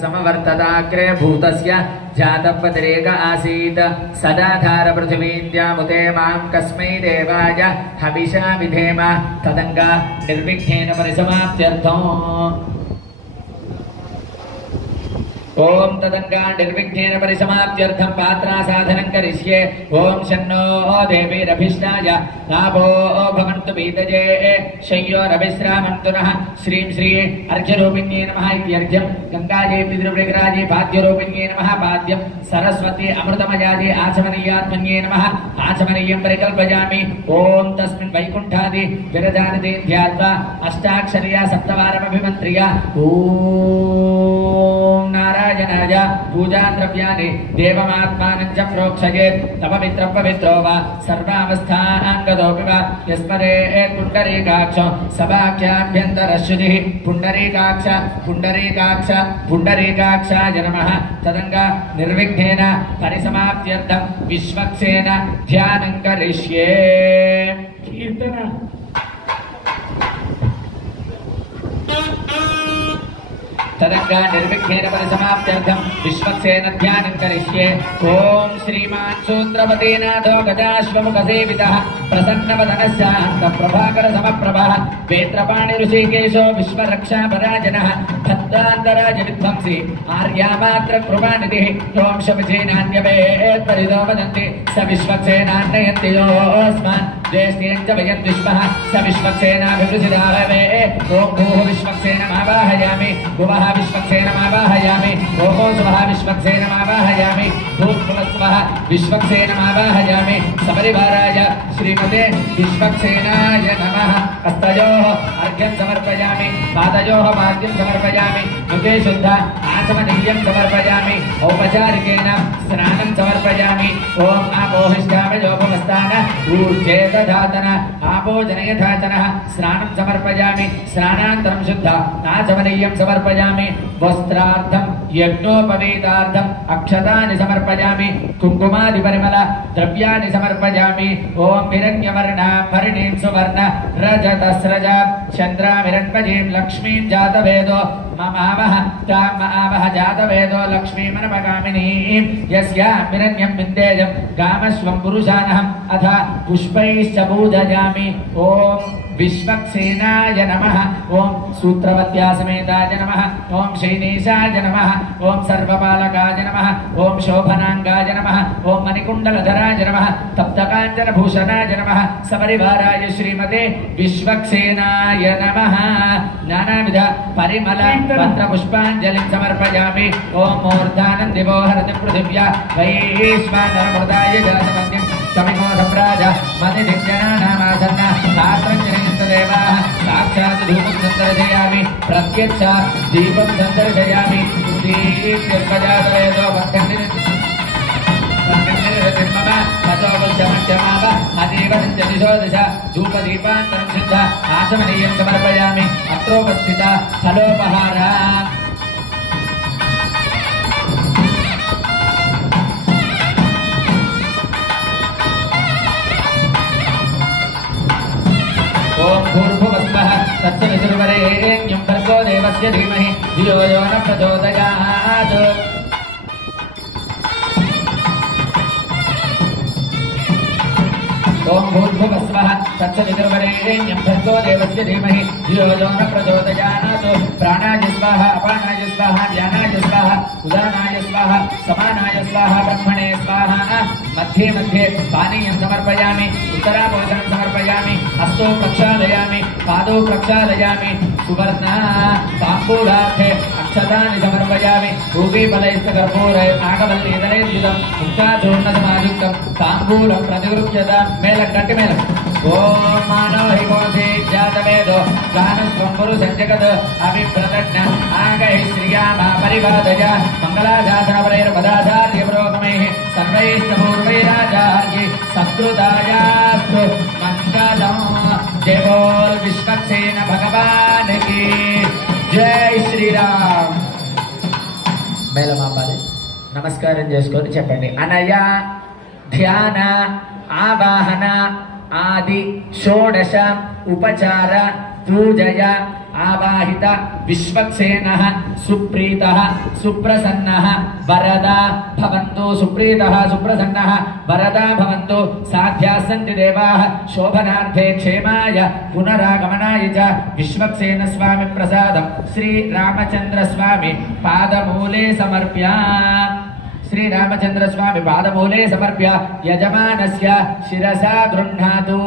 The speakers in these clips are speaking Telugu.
समवर्तदाग्रे भूतस्य जातपतिरेक आसीत् सदाधार पृथिवीन्द्यामुते मां कस्मै देवाय हविषा विधेम तदङ्गा निर्विघ्नेन परिसमाप्त्यर्थम् ఓం తదంగా నిర్విఘ్నేన పరిసమాప్త్యర్థం పాత్రా సాధనం కరిష్యే. ఓం శన్నో దేవీరభిష్టాయ నాభో భవంతు పీతజే శయ్యోరవిశ్రామంతు నః. శ్రీం శ్రీ అర్ఘ్యరూపిణ్యే నమః ఇత్యర్ఘ్యం. గంగాజే పితృవిగ్రహాజే పాద్యరూపిణ్యే నమః పాద్యం. సరస్వతి అమృతమయాజే ఆచమనీయాత్మన్యే నమః ఆచమనీయం పరికల్పయామి. ఓం తస్మిన్ వైకుంఠాది విరజానదే ధ్యాత్వా అష్టాక్షర్యా సప్తవారమభిమంత్ర్య. ఓం నారాయణాయ పూజా ద్రవ్యాన్ని దేవమాత్మానం చ ప్రోక్షయేత్. తమ మిత్ర పవిత్రో వా సర్వావస్థాంగదోపి వా యస్మరేత్ పుండరీకాక్ష సభాఖ్యాభ్యంతరశుచిః. పుండరీకాక్ష పుండరీకాక్ష పుండరీకాక్షాయ నమః. తదంగా నిర్విఘ్నేన పరిసమాప్త్యర్థం విశ్వక్సేన ధ్యానం కరిష్యే. కీర్తన తదంగా నిర్విఘ్నేన పరిసమాప్త్యర్థం విశ్వక్సేన ధ్యానం కరిష్యే. ఓం శ్రీమాన్ శూద్రపతీనాథో గజాశ్వముఖ సేవితః ప్రసన్నవదనశాంత ప్రభాకర సమప్రభః వేత్రపాణి ఋషికేశో విశ్వరక్షాపరాజనః భద్రాంతరాజ విధ్వంసి ఆర్యామాత్ర కృపానిధిః. ఓం శమిచేనాన్యవేత్ పరిదో వదంతి స విశ్వక్సేనాన్నయంతి యోస్మాన్ జ్యేష్ఠ్యం చ వయం విశ్వః స విశ్వక్సేనాభివృషిదాహవే. ఓం భూః విశ్వక్సేనమావాహయామి. భువః విశ్వక్సేనమావాహయామి. ఓహో స్వః విశ్వక్సేనమావాహయామి. భూస్వః విశ్వక్సేనమావాహయామి. సపరివారాయ శ్రీమతే విశ్వక్సేనాయ నమః. హస్తయోః అర్ఘ్యం సమర్పయామి. పాదయోః పాద్యం సమర్పయామి. ముఖే శుద్ధ ఆచమనీయం సమర్పయామి. ఔపచారికేన స్నానం సమర్పయామి. ఓం ఆపోహిష్టామయోపమస్థాన ఊర్జేతధాతన ఆపోజనయధాతన. స్నానం సమర్పయామి. స్నానాంతరం శుద్ధ ఆచమనీయం సమర్పయామి. వస్త్రార్థం యజ్ఞోపవీతార్థం అక్షతాని సమర్పయామి. కుంకుమాది పరిమళ ద్రవ్యాన్ని సమర్పయామి. ఓం హిరణ్యవర్ణ పరిణీం సువర్ణ రజతస్రజ చంద్రామిరణ్మజీం లక్ష్మీం జాతవేదో మమావహ తామవహ జాతవేదో లక్ష్మీమనమగామినీం యస్యామిరణ్యం విందేయం గామస్వం పురుషానహం అథ పుష్పైశ్చ పూజయామి. ఓం విశ్వక్సేనాయ నమః. ఓం సూత్రవత్యా సమేతాయ నమః. ఓం శైనేశాయ నమః. ఓం సర్వపాలకాయ నమః. ఓం శోభనాంగాయ నమః. ఓం మణికుండలధరాయ నమః. తప్తకాంచన భూషణాయ నమః. సపరివారాయ శ్రీమతే విశ్వక్సేనాయ నమః. నానావిధ పరిమళ పత్ర పుష్పాంజలిం సమర్పయామి. ఓం మూర్ధానం దివో హరతి పృథివ్యా వైశ్వానరమృదాయ జాతమన్యం కవిమో సమ్రాజ మది దివ్యనామాసన్న శాస్త్రంజనేంద్రదేవాః సాక్షాత్ ధూపం సందర్శయామి. ప్రత్యక్ష దీపం సందర్శయామి. దీప్యర్పజాతవేదో ధూపదీపాంతరం శుద్ధ ఆచమనీయం సమర్పయామి. అత్రోపస్థిత ఫలోపహార. ఓం భూర్భువస్వః తత్సవితుర్వరేణ్యం భర్గో దేవస్య ధీమహి ధియో యో న ప్రచోదయాత్. ఓం భూర్భువస్వః తత్సవితుర్వరేణ్యం భర్గో దేవస్య ధీమహి ధియో యో న ప్రచోదయాత్. ప్రాణాయ స్వాహ అపానాయ స్వాహ వ్యానాయ స్వాహ ఉదానాయ స్వాహ సమానాయ స్వాహ బ్రహ్మణే స్వాహ. మధ్యే మధ్యే పానీయం సమర్పయామి. ఉత్తరాభోజనం సమర్పయామి. హస్తో ప్రక్షాళయామి. పాదో ప్రక్షాళయామి. సువర్ణ తాంబూలార్థే అక్షతాని సమర్పయామి. భూగీఫలైస్తకర్పూరై నాగవల్లీదరైర్యుతం ముక్తాచూర్ణ సమాయుక్తం తాంబూలం ప్రతిగృహ్యత. మేళం గట్టి మేళం. ఓం మానవ హిమోసి జాతవేదో గానస్వం పురుషంజగత్ అభిప్రదజ్ఞ ఆగై శ్రియామ పరివాదయ మంగళాశాసనపరైర్పదాచార్య పురోగమైః సర్వైస్తపూర్వైరాచార్యై సత్కృతాయాస్తు మంగళం. జయ బోల్ విశ్వక్సేన భగవాన్ కీ జై శ్రీరామ్. మేళమాపాలి. నమస్కారం చేసుకొని చెప్పండి. అనయ ధ్యాన ఆవాహన आदि षोडश उपचार पूजया आवाहित विश्वक्सेनः सुप्रीतः सुप्रसन्नः वरदा भवन्तु सुप्रीतः सुप्रसन्नः वरदा भवन्तु साध्याः सन्ति देवाः शोभनार्थे क्षेमाय पुनरागमनाय च विश्वक्सेन स्वामी प्रसादं श्री रामचंद्र स्वामी पादमूले समर्प्य श्री रामचंद्र स्वामी पादमूले समर्प्य यजमानस्य शिरसा गृह्णातु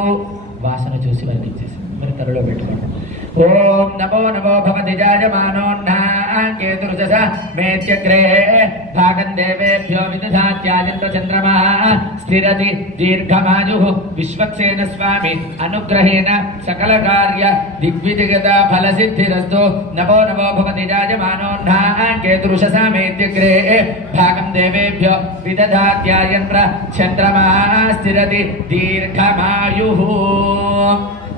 वासन చూసి వర్తించేసి మరి తరలో పెట్టుకోండి ओम नमो नमो भवति जायमानोन्नाकेतुर्जसा मेत्यग्रे भागं देवेभ्यो विदधात्यादिन्द्रचन्द्रमा स्थिरति दीर्घमायुः विश्वक्सेन स्वामी अनुग्रहेण सकलकार्य दिग्विजयता फलसिद्धिरस्तु नमो नमो भवति जायमानोन्नाकेतुर्जसा मेत्यग्रे भागं देवेभ्यो विदधात्यादिन्द्रचन्द्रमा स्थिरति दीर्घमायुः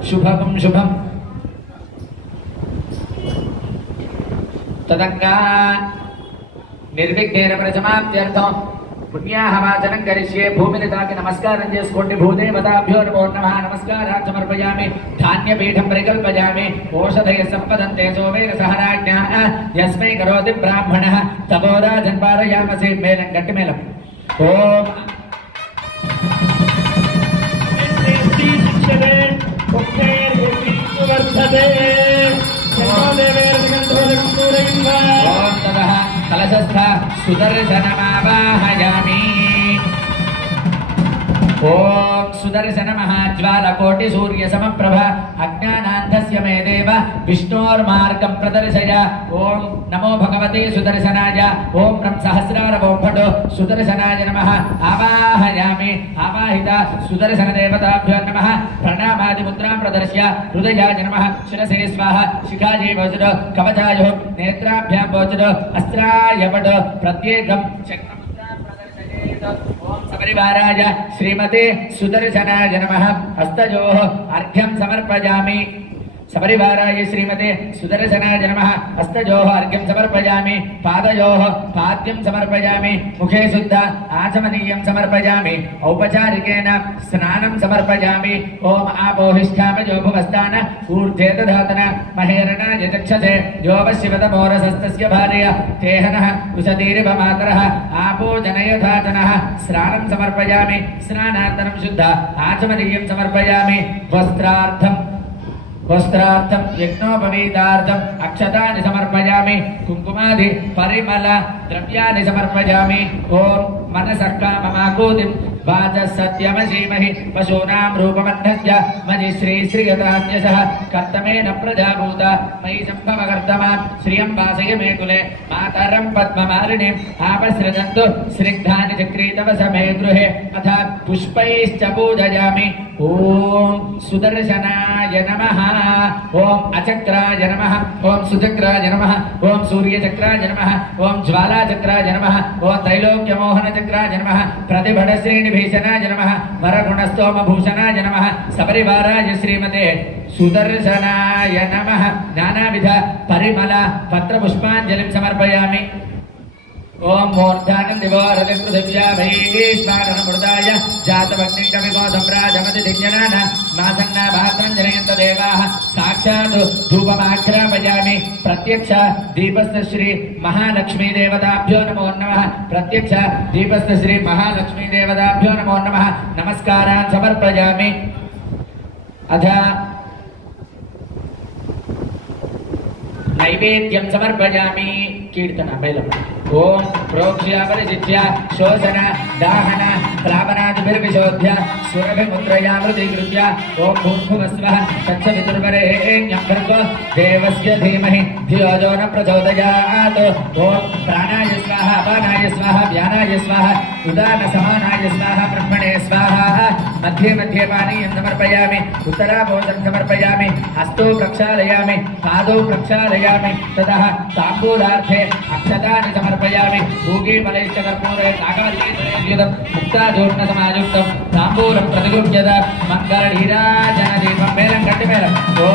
शुभं शुभं तदंगा निर्विघ्नेन प्रजमाप्त्यर्थं पुण्याहवाचनं करिष्ये भूमिनिताकि नमस्कारं चेसुकोंडि भूदेवताभ्यो नमो नमः नमस्कारान् समर्पयामि धान्यपीठं परिकल्पयामि ओषधयः सम्पदन्ते सोमेन सहराज्ञः यस्मै करोति ब्राह्मणः तपोराजन् पारयामसि मेलं गट्टिमेलम् ओम ओम ततः कलशस्थ सुदर्शनमावाहयामि ओम सुदर्शन महाज्वालकोटि सूर्य समप्रभ अज्ञानान्धस्य मे देव विष्णोर्मार्गं प्रदर्शय ओम नमो भगवते सुदर्शनाय ओम ब्रह्म सहस्रार ओम फटो सुदर्शनाय नमः आवाहयामि आवाहित सुदर्शन देवताभ्यो नमः प्रणामादि मुद्रां प्रदर्श्य हृदयाय नमः शिरसे स्वाहा शिखायै वज्र कवचायो नेत्राभ्यां वज्र अस्त्राय वड प्रत्येकं चक्रमुद्रां प्रदर्शयेत् ओम सपरिवाराय श्रीमते सुदर्शनाय नमः हस्तयोः अर्घ्यं समर्पयामि सपरिवाराय श्रीमते सुदर्शनाय नमः हस्तयोः अर्घ्यं समर्पयामि पादयोः पाद्यं समर्पयामि मुखे शुद्ध आचमनीयं समर्पयामि औपचारिकेन स्नानं समर्पयामि ओम आपोहिष्ठामयो भुवस्तान ऊर्ध्वे दधातन महेरणाय चक्षसे योपशिवतमोरसस्तस्य भार्य तेहनः कुशतीरिव मातरः आपो जनयधातनः स्नानं समर्पयामि स्नानान्तरं शुद्ध आचमनीयं समर्पयामि वस्त्रार्थं यज्ञोपवीतार्थम् अक्षतानि समर्पयामि कुङ्कुमादि परिमल द्रव्यानि समर्पयामि ओम मनसः काममाकूतिं वाचः सत्यमसीमहि पशूनां रूपमन्धस्य मयि श्रीयतान्यसः कर्तमेन प्रजाभूता मयि सम्भवकर्तमां श्रियं वासय मे कुले मातरं पद्ममालिनीम् आपसृजन्तु स्निग्धानि चक्रीतवस मे गृहे अथ पुष्पैश्च पूजयामि ओम सुदर्शनाय नमः ओम अचक्राय नमः ओम सुचक्राय नमः ओम सूर्यचक्राय नमः ओम ज्वालाचक्राय नमः ओम त्रैलोक्यमोहनचक्राय नमः प्रतिभटश्रेणिभीषणाय नमः वरगुणस्तोमभूषणाय नमः सपरिवाराय श्रीमते सुदर्शनाय नमः नानाविध परिमल पत्रपुष्पाञ्जलिं समर्पयामि ओम मूर्धानं दिवोरति पृथिव्या वैश्वानरमृताय जातवग्निकविगो सम्राजमति दिज्ञनान मासन्ना भात्रं जनयन्त देवाः साक्षात् धूपमाघ्रापयामि प्रत्यक्ष दीपस्थ श्री महालक्ष्मी देवताभ्यो नमो नमः प्रत्यक्ष दीपस्थ श्री महालक्ष्मी देवताभ्यो नमो नमः नमस्कारान् समर्पयामि अथ नैवेद्यं समर्पयामि कीर्तन बैलम ओम प्रोक्ष्य परिचित्य शोषण दाहन प्लावनादिभिर्विशोध्य सुरभिमुद्रयामृतीकृत्य ओम भूर्भुवस्वः तत्सवितुर्वरेण्यं भर्गो देवस्य धीमहि धियो यो न प्रचोदयात् ओम प्राणाय स्वाहा अपानाय स्वाहा व्यानाय स्वाहा उदान समानाय स्वाहा ब्रह्मणे स्वाहा मध्ये मध्ये पानीयं समर्पयामि उत्तराभोजनं समर्पयामि हस्तौ प्रक्षालयामि पादौ प्रक्षालयामि ततः ताम्बूलार्थे अक्षतानि समर्पयामि भूगे फलैश्च कर्पूरे नागवल्लीतरेद्युतं मुक्ताचूर्णसमायुक्तं ताम्बूलं प्रतिगृह्यत मङ्गलनीराजनदीपं मेलं गट्टिमेलम् ॐ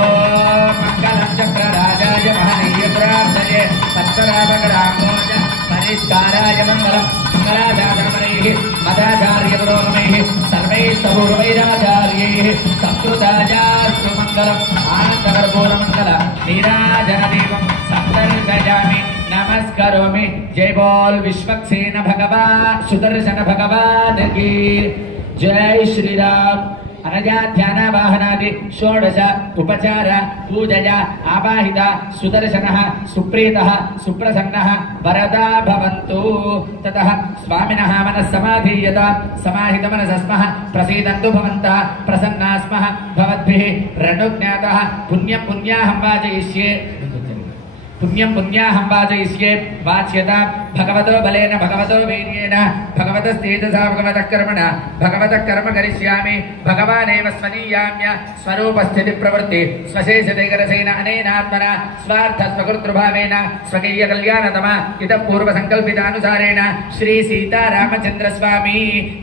मङ्गलं चक्रराजाय महनीयप्रार्थये तत्परापकराम्भोज परिष्काराय मङ्गलं मङ्गलाचारणमनैः मदाचार्यपुरोगमैः सर्वैस्तपूर्वैराचार्यैः कृतायास्तु मङ्गलम् आनन्दकर्पूरमण्डल नीराजनदीपं सप्तर्षयामि नमस्करोमि। जय बोल विश्वक्सेन भगवान् सुदर्शन भगवान् की जय श्री राम। अनया ध्यान वाहनादि षोडश उपचार पूजया आवाहिता सुदर्शनः सुप्रीतः सुप्रसन्नः वरदा भवन्तु। ततः स्वामिनः मनः समाधीयता समाहित मनसस्मः प्रसीदन्तु भवन्तः प्रसन्ना स्मः भवद्भिः रणुज्ञातः पुण्यं पुण्याहं वाचयिष्ये पुण्यं पुण्याहं वाचयिष्ये वाच्यता भगवतो बलेन भगवतो वीर्येण भगवतस्तेजसा भगवतः कर्मणा भगवतः कर्म करिष्यामि। भगवानेव स्वनीयाम्य स्वरूपस्थिति प्रवृत्ति स्वशेषदैकरसेन अनेनात्मना स्वार्थ स्वकर्तृभावेन स्वकीय कल्याणतमा इतः पूर्व संकल्पितानुसारेण श्री सीतारामचंद्र स्वामी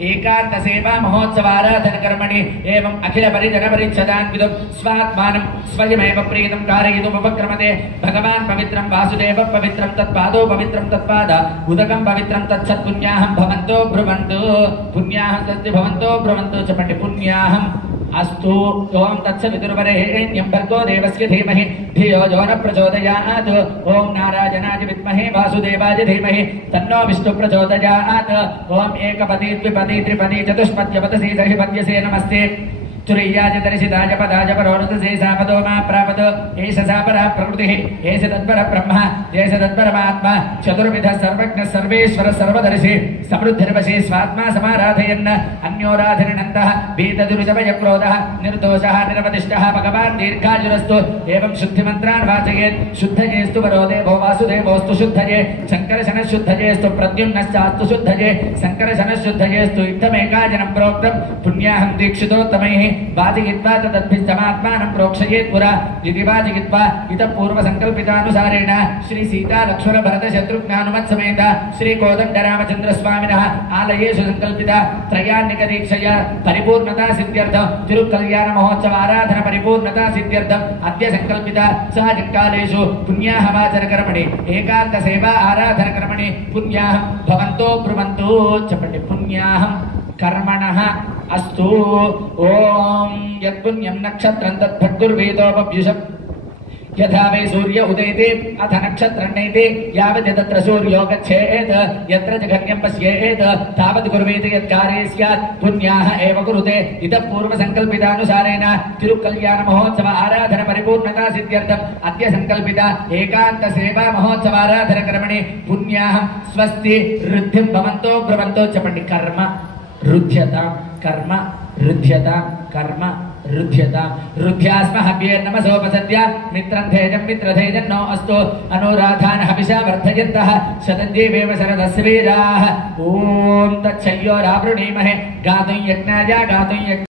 एकांत सेवा महोत्सवाराधन कर्मणि एवं अखिल परिजन परिच्छदान्वितं स्वात्मानं स्वयमेव प्रीतं कारयितुम् उपक्रमते। भगवान् पवित्रं वासुदेव पवित्रं तत्पादो पवित्रं तत्पाद उदकं पवित्रं तत्सत्पुण्याहं भवन्तो ब्रुवन्तु पुण्याहं तस्य भवन्तो ब्रुवन्तु चपटि पुण्याहम् अस्तु। ओम तत्सवितुर्वरेण्यं भर्गो देवस्य धीमहि धियो यो न प्रचोदयात्। ओम नारायणाय विद्महे वासुदेवाय धीमहि तन्नो विष्णु प्रचोदयात्। ओम एकपदी द्विपदी त्रिपदी चतुष्पद्यपदसी सहिपद्यसे नमस्ते। तुरीयाज दर्शिताज पदाज परोरुतसे सापदो मा प्रापद एष सा परा प्रकृतिः एष तद्पर ब्रह्म एष तद्परमात्मा चतुर्विध सर्वज्ञ सर्वेश्वर सर्वदर्शि समृद्धिर्वशे स्वात्मा समाराधयन् अन्योराधननन्दः भीतदुरितभय क्रोधः निर्दोषः निरवदिष्टः भगवान् दीर्घायुरस्तु। एवं शुद्धिमन्त्रान् वाचयेत् शुद्धयेस्तु वरो देवो वासुदेवोस्तु शुद्धये शङ्करशनः शुद्धयेस्तु प्रद्युम्नश्चास्तु शुद्धये शङ्करशनः शुद्धयेस्तु इत्थमेकाजनं प्रोक्तं पुण्याहं दीक्षितोत्तमैः वाचयित्वा तदद्भिस्तमात्मानं प्रोक्षयेत् पुरा इति वाचयित्वा इतः पूर्वसङ्कल्पितानुसारेण श्री सीता लक्ष्मण भरत शत्रुघ्नानुमत् समेत श्री कोदण्डरामचन्द्र स्वामिनः आलयेषु संकल्पिता त्रयान्निकदीक्षया परिपूर्णता सिद्ध्यर्थं तिरुकल्याण महोत्सव आराधन परिपूर्णता सिद्ध्यर्थम् अद्य संकल्पिता सहजकालेषु पुण्याहवाचन कर्मणि एकान्त सेवा आराधन कर्मणि पुण्याहं भवन्तो ब्रुवन्तु चपटि पुण्याहं कर्मणः अस्तु। ओम यत्पुण्यं नक्षत्रं तद्भद्गुर्वेदोपव्युषम् यथा वै सूर्य उदयते अथ नक्षत्रं नैते यावत् तत्र सूर्यो गच्छेत् यत्र जघन्यं पश्येत् तावत् कुर्वेत् यत्कार्ये स्यात् पुण्याः एव कुरुते। इतः पूर्वसङ्कल्पितानुसारेण तिरुकल्याण महोत्सव आराधन परिपूर्णता सिद्ध्यर्थम् अद्य संकल्पिता एकान्त सेवा महोत्सव आराधन कर्मणि पुण्याः स्वस्ति ऋद्धिं भवन्तो ब्रुवन्तो चपटि कर्म रुध्यता कर्म रुध्यता कर्म रुध्यता रुध्यास्महव्ये नमसोपसद्य मित्रं धेजं मित्रधेजन्नो अस्तु अनुराधान् हविषा वर्धयन्तः शतञ्जीवेव शरदस्वीराः। ॐ तच्छय्योरावृणीमहे गातुं यज्ञाय गातुं